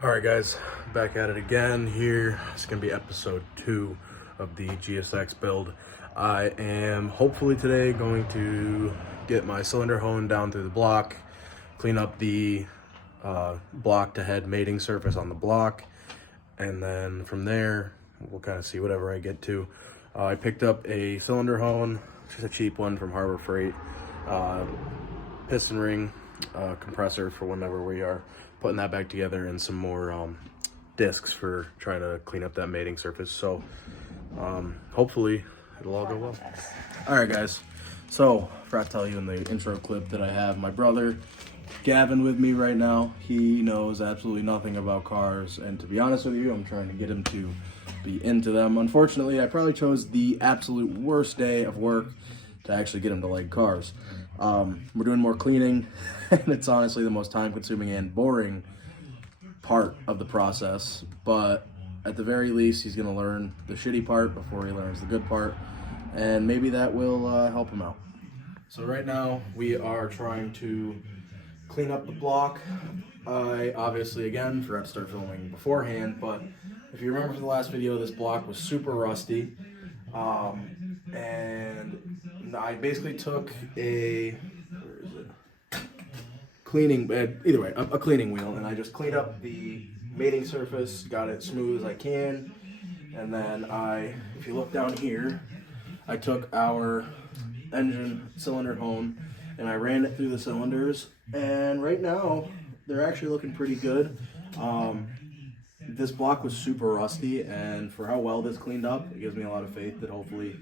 All right, guys, back at it again here. It's gonna be episode 2 of the GSX build. I am hopefully today going to get my cylinder honed down through the block, clean up the block to head mating surface on the block, and then from there we'll kind of see whatever I get to. I picked up a cylinder hone, just a cheap one from Harbor Freight, piston ring, compressor for whenever we are putting that back together, and some more discs for trying to clean up that mating surface. So hopefully it'll all go well. All right, guys, so I forgot to tell you in the intro clip that I have my brother Gavin with me right now. He knows absolutely nothing about cars, and to be honest with you, I'm trying to get him to be into them. Unfortunately, I probably chose the absolute worst day of work to actually get him to like cars. We're doing more cleaning, and it's honestly the most time-consuming and boring part of the process, but at the very least, he's going to learn the shitty part before he learns the good part, and maybe that will help him out. So right now, we are trying to clean up the block. I obviously, again, forgot to start filming beforehand, but if you remember from the last video, this block was super rusty, and I basically took a cleaning, either way, a cleaning wheel, and I just cleaned up the mating surface, got it smooth as I can, and then if you look down here, I took our engine cylinder hone and I ran it through the cylinders, and right now they're actually looking pretty good. This block was super rusty, and for how well this cleaned up, it gives me a lot of faith that hopefully,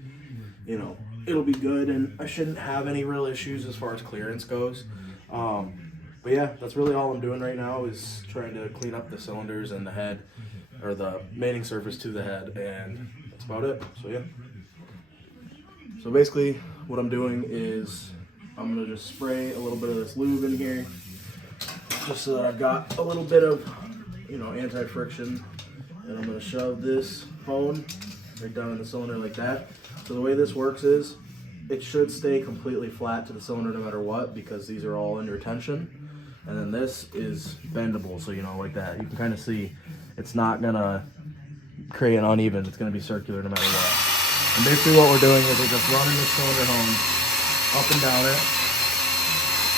it'll be good, and I shouldn't have any real issues as far as clearance goes. But yeah, that's really all I'm doing right now, is trying to clean up the cylinders and the head, or the mating surface to the head, and that's about it. So yeah. So basically what I'm doing is I'm going to just spray a little bit of this lube in here, just so that I've got a little bit of, anti-friction, and I'm going to shove this hone right down in the cylinder like that. So the way this works is, it should stay completely flat to the cylinder no matter what, because these are all under tension. And then this is bendable, so like that. You can kind of see it's not gonna create an uneven, it's gonna be circular no matter what. And basically what we're doing is we're just running the cylinder hone up and down it,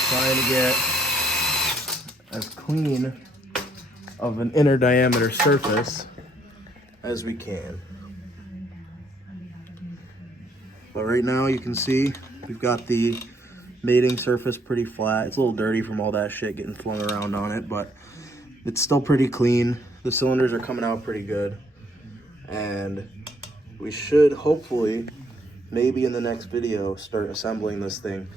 trying to get as clean of an inner diameter surface as we can. But right now you can see we've got the mating surface pretty flat. It's a little dirty from all that shit getting flung around on it, but it's still pretty clean. The cylinders are coming out pretty good, and we should hopefully, maybe in the next video, start assembling this thing.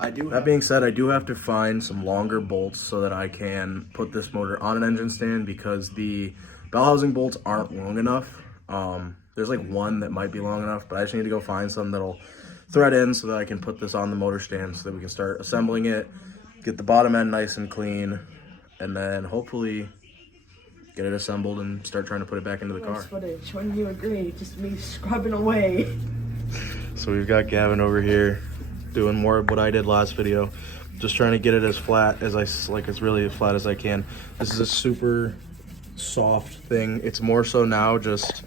That being said, I do have to find some longer bolts so that I can put this motor on an engine stand, because the bell housing bolts aren't long enough. There's like one that might be long enough, but I just need to go find some that'll thread in so that I can put this on the motor stand so that we can start assembling it, get the bottom end nice and clean, and then hopefully get it assembled and start trying to put it back into the car. Footage when you agree, just me scrubbing away. So we've got Gavin over here doing more of what I did last video, just trying to get it as flat as as really as flat as I can. This is a super soft thing. It's more so now just,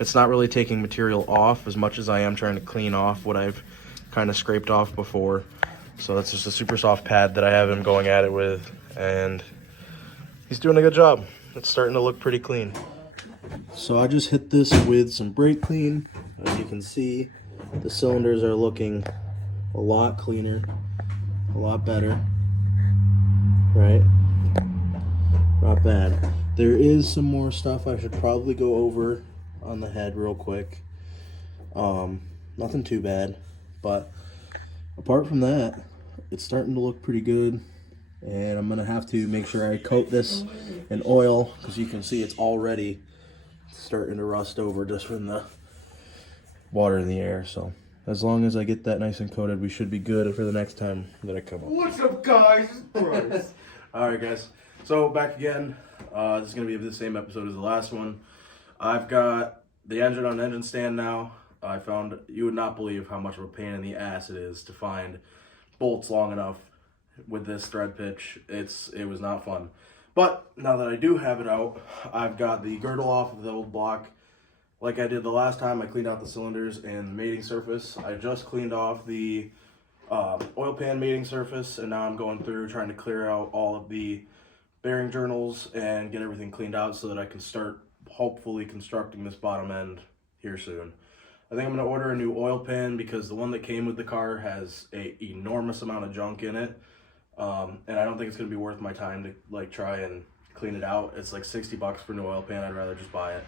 it's not really taking material off as much as I am trying to clean off what I've kind of scraped off before. So that's just a super soft pad that I have him going at it with, and he's doing a good job. It's starting to look pretty clean. So I just hit this with some brake clean. As you can see, the cylinders are looking a lot cleaner, a lot better, right? Not bad. There is some more stuff I should probably go over on the head real quick. Nothing too bad, but apart from that, it's starting to look pretty good, and I'm gonna have to make sure I coat this in oil, because you can see it's already starting to rust over just from the water in the air. So as long as I get that nice and coated, we should be good for the next time that I come up. What's up, guys? It's All right, guys, so back again. This is gonna be the same episode as the last one. I've got the engine on an engine stand now. I found, you would not believe how much of a pain in the ass it is to find bolts long enough with this thread pitch. It was not fun. But now that I do have it out, I've got the girdle off of the old block. Like I did the last time, I cleaned out the cylinders and the mating surface. I just cleaned off the oil pan mating surface, and now I'm going through trying to clear out all of the bearing journals and get everything cleaned out so that I can start hopefully constructing this bottom end here soon. I think I'm going to order a new oil pan because the one that came with the car has a enormous amount of junk in it, and I don't think it's going to be worth my time to like try and clean it out. It's like 60 bucks for a new oil pan. I'd rather just buy it.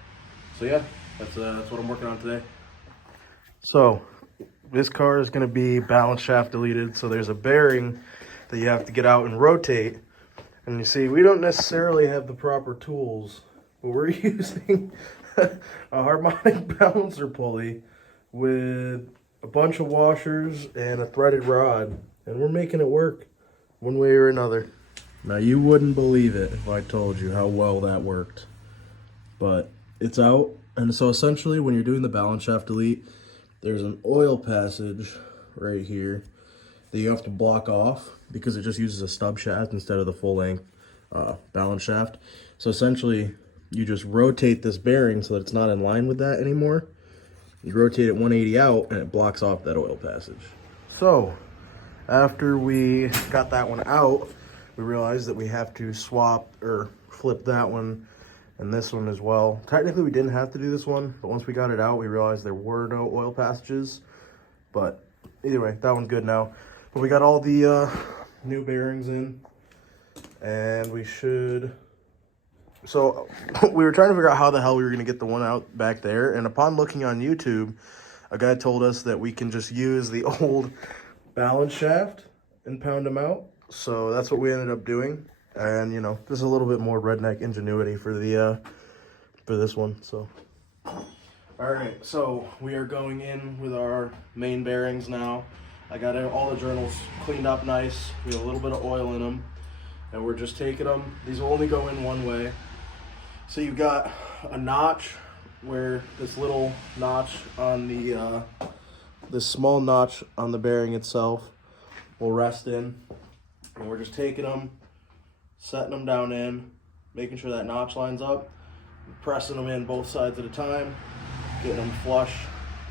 So yeah, that's what I'm working on today. So this car is going to be balance shaft deleted, so there's a bearing that you have to get out and rotate. And you see, we don't necessarily have the proper tools, but we're using a harmonic balancer pulley with a bunch of washers and a threaded rod, and we're making it work one way or another. Now you wouldn't believe it if I told you how well that worked, but it's out. And so essentially when you're doing the balance shaft delete, there's an oil passage right here that you have to block off because it just uses a stub shaft instead of the full length balance shaft. So essentially you just rotate this bearing so that it's not in line with that anymore. You rotate it 180 out and it blocks off that oil passage. So after we got that one out, we realized that we have to swap or flip that one and this one as well. Technically we didn't have to do this one, but once we got it out, we realized there were no oil passages. But either way, that one's good now. But we got all the new bearings in, and we should... So we were trying to figure out how the hell we were going to get the one out back there, and upon looking on YouTube, a guy told us that we can just use the old balance shaft and pound them out. So that's what we ended up doing. And, you know, there's a little bit more redneck ingenuity for the for this one. So, all right, so we are going in with our main bearings now. I got all the journals cleaned up nice. We have a little bit of oil in them, and we're just taking them. These will only go in one way. So you've got a notch where this little notch on the this small notch on the bearing itself will rest in, and we're just taking them, setting them down in, making sure that notch lines up, pressing them in both sides at a time, getting them flush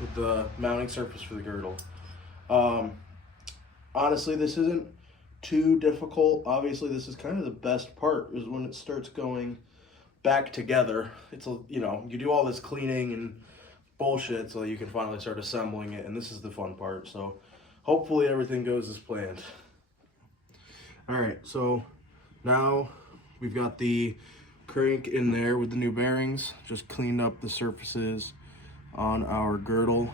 with the mounting surface for the girdle. Honestly, this isn't too difficult. Obviously, this is kind of the best part, is when it starts going back together. It's you know, you do all this cleaning and bullshit so you can finally start assembling it, and this is the fun part. So hopefully everything goes as planned. All right, so now we've got the crank in there with the new bearings. Just cleaned up the surfaces on our girdle.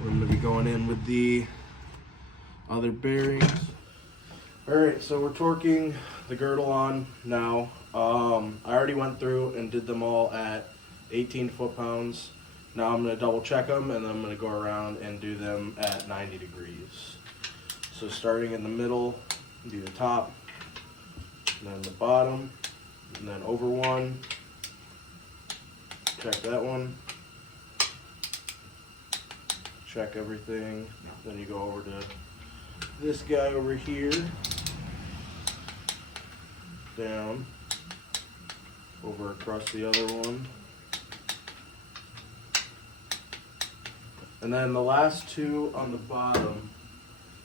We're going to be going in with the other bearings. All right, so we're torquing the girdle on now. I already went through and did them all at 18 foot-pounds. Now I'm going to double check them, and then I'm going to go around and do them at 90 degrees. So starting in the middle, do the top, and then the bottom, and then over one. Check that one. Check everything. Then you go over to this guy over here. Down. Over across the other one. And then the last two on the bottom,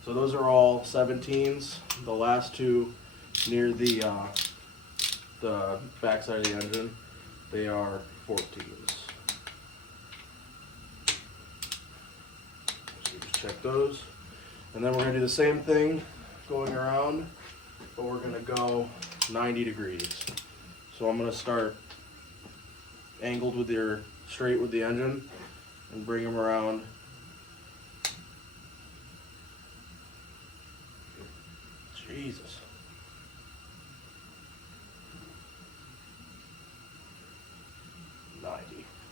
so those are all 17s. The last two near the backside of the engine, they are 14s. So you just check those. And then we're gonna do the same thing going around, but we're gonna go 90 degrees. So I'm gonna start angled with your straight with the engine and bring them around. Jesus.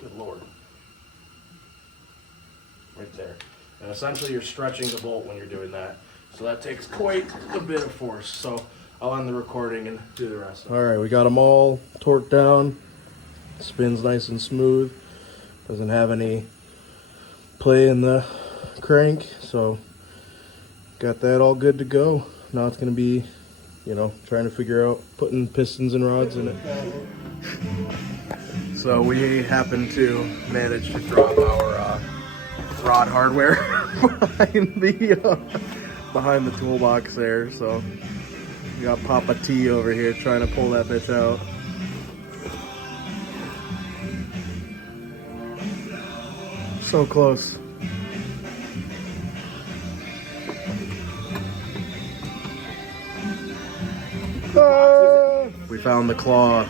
Good Lord. Right there. And essentially you're stretching the bolt when you're doing that. So that takes quite a bit of force. So I'll end the recording and do the rest. All right, we got them all torqued down. Spins nice and smooth. Doesn't have any play in the crank. So got that all good to go. Now it's going to be, you know, trying to figure out putting pistons and rods in it. So we happen to manage to drop our rod hardware behind the toolbox there. So we got Papa T over here trying to pull that bitch out. So close. We found the claw.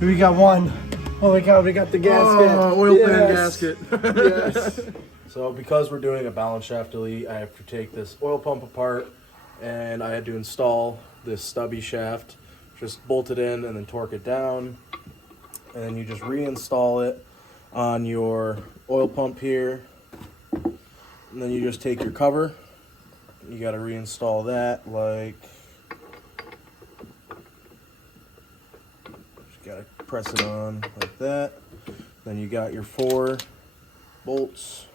We got one. Oh my god, we got the gasket. Oh, oil pan Yes. gasket. Yes. So because we're doing a balance shaft delete, I have to take this oil pump apart, and I had to install this stubby shaft, just bolt it in and then torque it down, and then you just reinstall it on your oil pump here, and then you just take your cover, you got to reinstall that like, just got to press it on like that. Then you got your 4 bolts.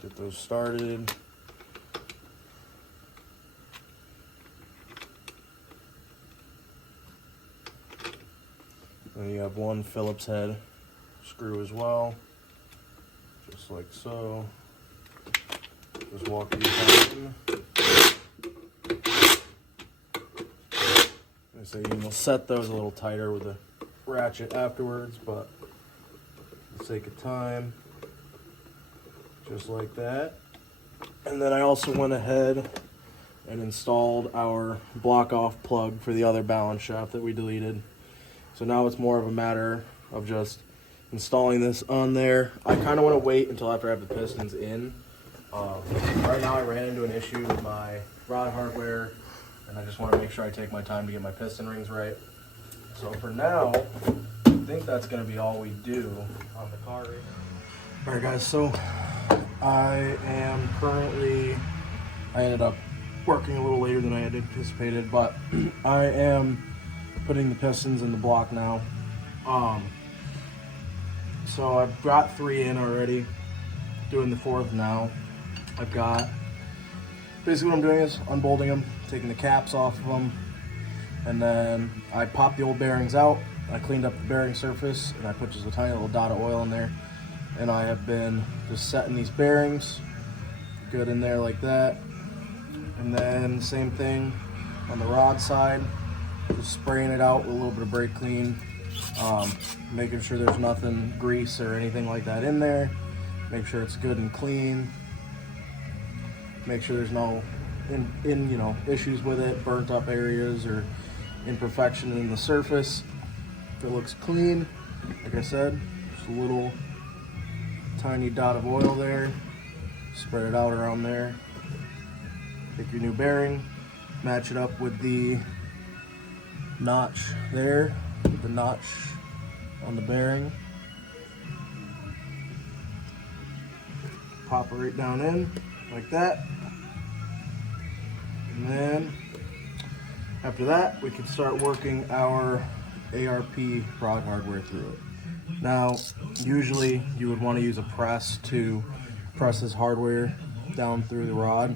Get those started. Then you have 1 Phillips head screw as well, just like so. Just walk these in. So you'll set those a little tighter with a ratchet afterwards, but for the sake of time, just like that. And then I also went ahead and installed our block off plug for the other balance shaft that we deleted. So now it's more of a matter of just installing this on there. I kind of want to wait until after I have the pistons in. Right now I ran into an issue with my rod hardware, and I just want to make sure I take my time to get my piston rings right. So for now, I think that's going to be all we do on the car. Alright guys, so I ended up working a little later than I had anticipated, but I am putting the pistons in the block now. So I've got 3 in already, doing the 4th now. I've got, basically what I'm doing is unbolting them, taking the caps off of them, and then I popped the old bearings out. I cleaned up the bearing surface, and I put just a tiny little dot of oil in there. And I have been just setting these bearings good in there like that. And then the same thing on the rod side, just spraying it out with a little bit of brake clean, making sure there's nothing, grease or anything like that in there. Make sure it's good and clean. Make sure there's no issues with it, burnt up areas or imperfection in the surface. If it looks clean, like I said, just a little tiny dot of oil there, spread it out around there. Take your new bearing, match it up with the notch there, the notch on the bearing. Pop it right down in like that. And then after that, we can start working our ARP rod hardware through it. Now, usually you would want to use a press to press this hardware down through the rod.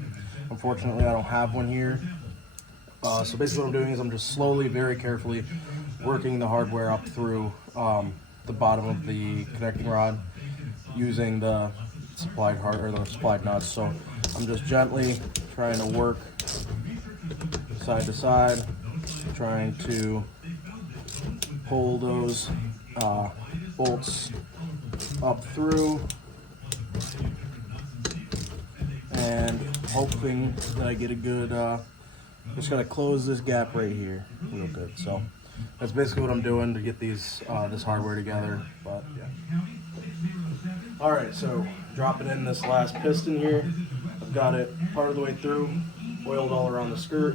Unfortunately, I don't have one here. So basically what I'm doing is I'm just slowly, very carefully working the hardware up through the bottom of the connecting rod using the supplied nuts. So I'm just gently trying to work side to side, trying to pull those bolts up through, and hoping that I get a good, just gotta close this gap right here real good. So that's basically what I'm doing to get these this hardware together. But yeah. All right, so dropping in this last piston here. I've got it part of the way through, oiled all around the skirt,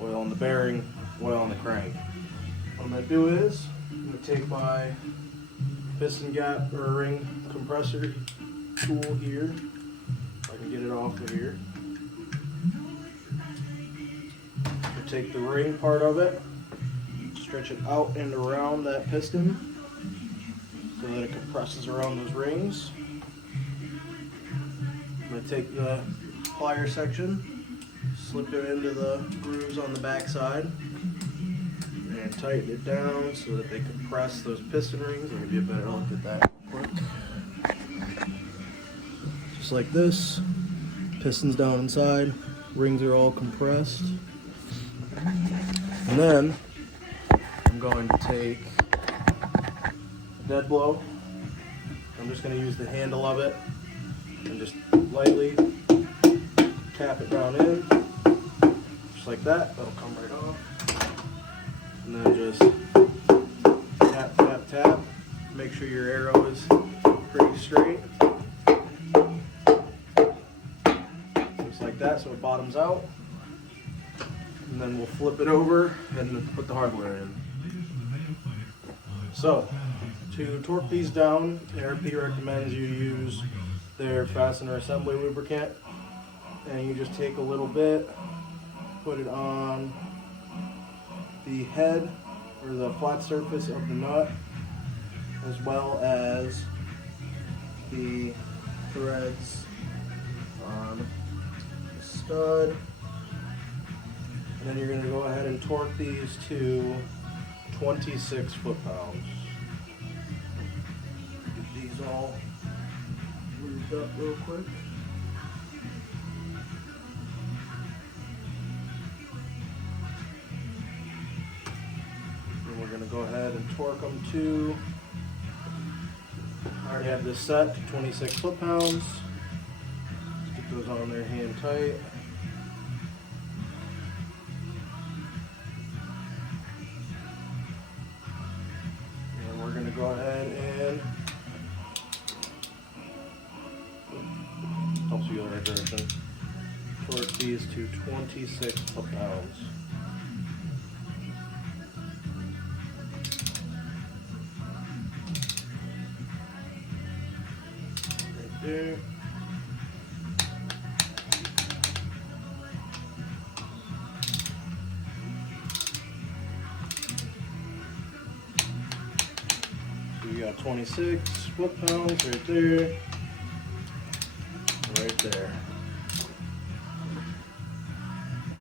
oil on the bearing, oil on the crank. What I'm gonna do is I'm gonna take my piston gap or ring compressor tool here. If I can get it off of here. take the ring part of it, stretch it out and around that piston so that it compresses around those rings. I'm going to take the plier section, slip it into the grooves on the back side, and tighten it down so that they compress those piston rings. I'll give you a better look at that quick. Just like this, pistons down inside, rings are all compressed. And then I'm going to take a dead blow. I'm just going to use the handle of it and just lightly tap it down in, just like that. That'll come right off. And then just tap, tap, tap. Make sure your arrow is pretty straight. Just like that, so it bottoms out. And then we'll flip it over and put the hardware in. So, to torque these down, ARP recommends you use their fastener assembly lubricant. And you just take a little bit, put it on the head or the flat surface of the nut, as well as the threads on the stud. And then you're going to go ahead and torque these to 26 foot-pounds. Get these all moved up real quick. And we're going to go ahead and torque them to, I already have this set to 26 foot-pounds. Let's get those on there hand tight. And we're going to go ahead and helps you in the right direction. Torque these to 26 foot-pounds. Right there. So you got 26 foot-pounds right there. Right there.